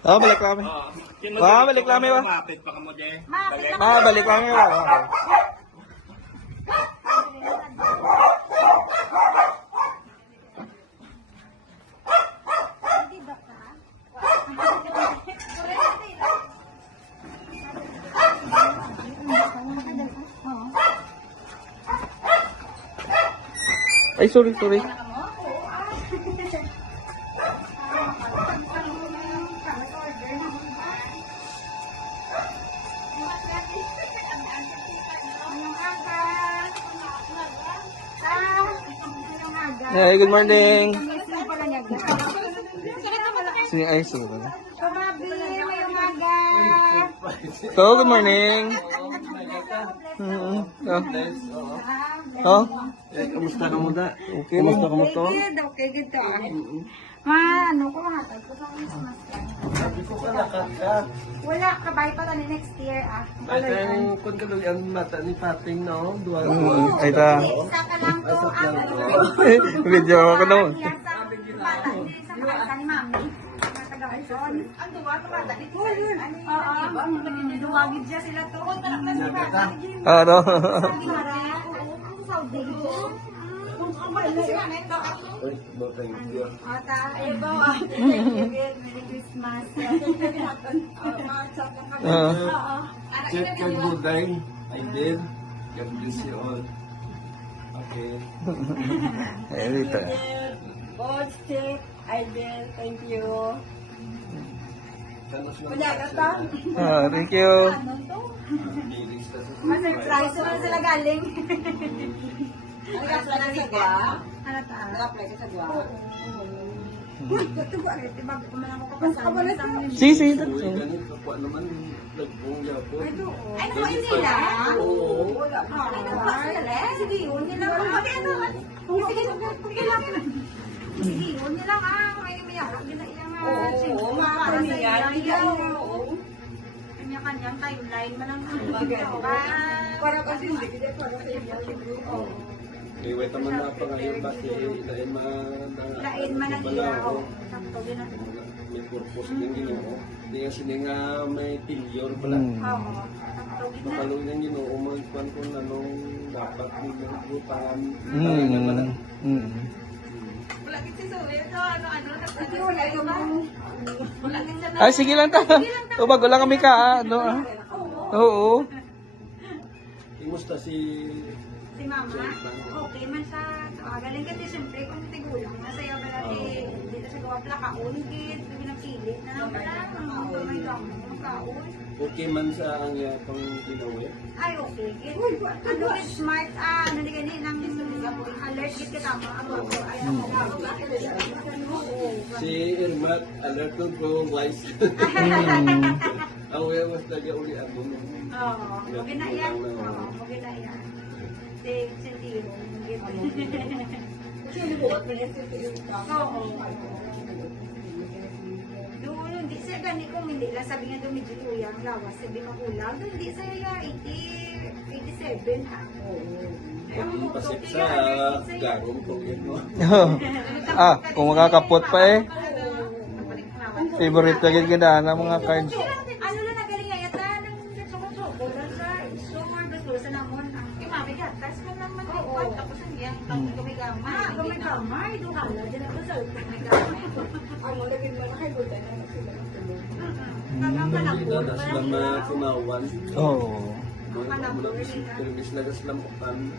Oh, balik kami. Balik kami ba? Mapit pa ka mo, de. Mapit lang. Balik kami ba? Okay. Hindi ba ka? Ay, sorry, sorry. Hey, good morning. Sini ay sige. So, good morning. Oh. Kamusta ka mo, da? Okay. Kamusta ka mo to? Okay, good. Ano ko mahatag ko sa Christmas ka? Sabi ko ka nakat ka. Wala, kabay pa tani next year ah. Ang kung kaluy ang mata ni Pating, no? Duwa Ay ta. Isa ka lang to. Video ako naman. Sa bata, hindi sa bata ni mami. Matagason. Ang duwa to bata ni ko yun. Oo, duwagid siya sila to. Kung tanak na si bata. Ano? Saudi. Ang bait na sila na ito. Ata, ebo. Merry Christmas. Check your good day. I did. God bless you all. Okay. Ay, dito. Boss, check. I did. Thank you. Thank you. Ma-surprise ko sila galing. Nag-apply ka sa GWA? Ano ta? Nag-apply ka sa GWA? Uy, ito ba? Ito ba? Kumalang ko kapasama sa amin. Si. Uy, ganit kapwa naman. Lagbong yapon. Ay, kumain nila? Oo. Ay, nakuha sila? Sige, yun nila. Okay, ano? Sige, sige lang. Sige, yun nila nga. May mayarap nila ilang Oo, makakaniyan. Kanya-kanyang timeline man ang Para kasi hindi kita para sa iyo. Iway taman na pa ngayon ba si Lain lain man ang ilaw. Sakto din ang may purpose din ginoo. Hindi nga sila nga may tilyor pala. oo. Sakto din na. Mapaloy ng ginoo, magpan kung anong dapat nilang butangan. Wala din si Zoe. Ano, hindi wala yung wala din siya na. Ay, sige lang ta. O, bago lang kami ka. Ano, ah. Oo. Imusta si Si mama, okay man siya. Galing kasi siyempre kung tigulang, masaya ba natin, hindi na siya gawa plaka, uligid, hindi na pilit na lang pala, may gamong kaon. okay man sa ang pang ginawa? Ay, okay. Ano with smart, ano di ganyan, ng alert kit katama. Si Irmat, alert ko ko wise. Ang way was lagi uli ako. Oo, okay na yan. Oo, okay na yan. Sentiro. Oo. Doon, hindi siya gani kung hindi lang sabi nga doon medyo tuyang lawas, sabi makulang. Doon, hindi siya 87 ha. Paging pasip sa garong ko yun, no? Kung makakapot pa eh. Favorite lagi ganda ng mga cards. Ano na nagaling nga yata ng nagsukot-sukot sa store, gusto sa namon. Mabigat, tapos kung naman ikuan, tapos ang iyang gumigamay. Gumigamay, doon hala, dyan ako sa gumigamay. Ang ulagin mo na kay Buda na sila. Hindi na sila kumawan. Oo. Mula ko sa service na gaslampukan.